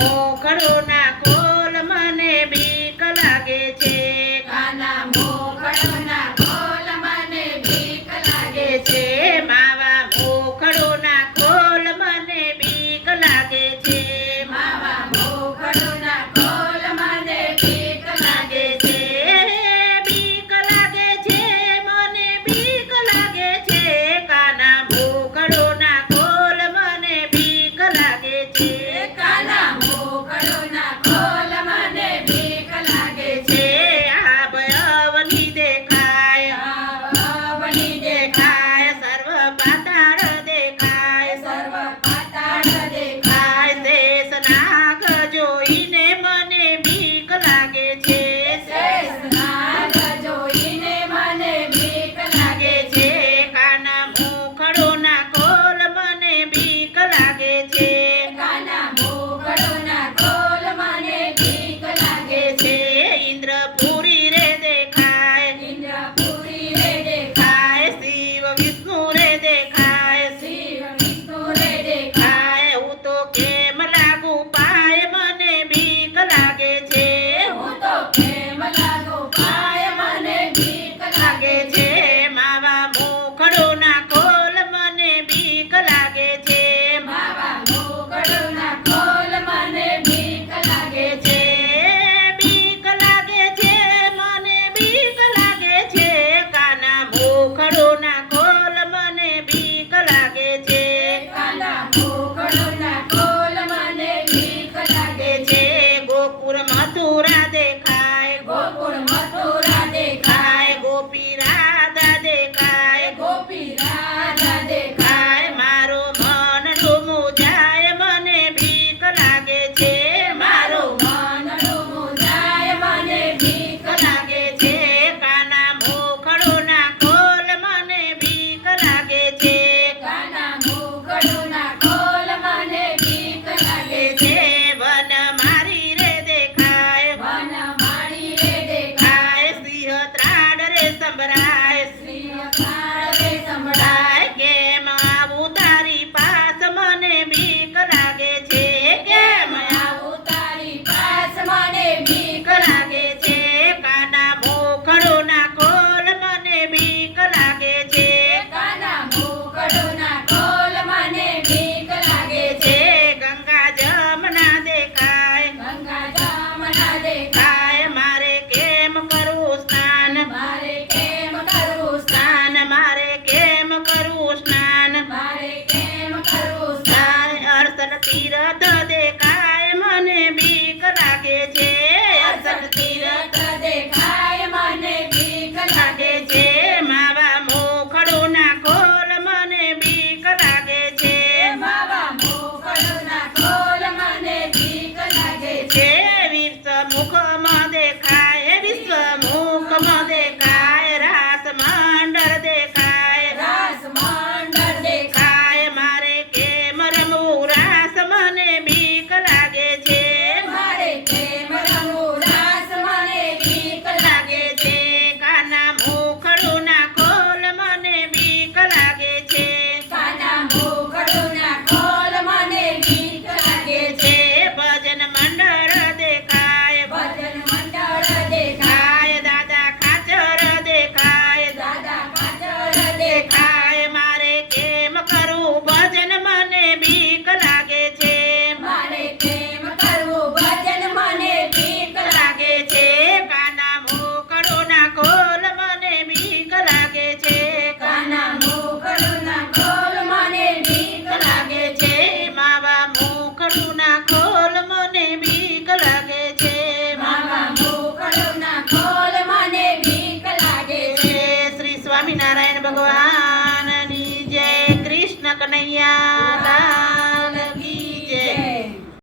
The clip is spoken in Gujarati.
મોખડોના કોલ મને બીક લાગે છે. કાના મોખડોના કોલ મને બીક લાગે છે. ભગવાનની જય કૃષ્ણ કનૈયા.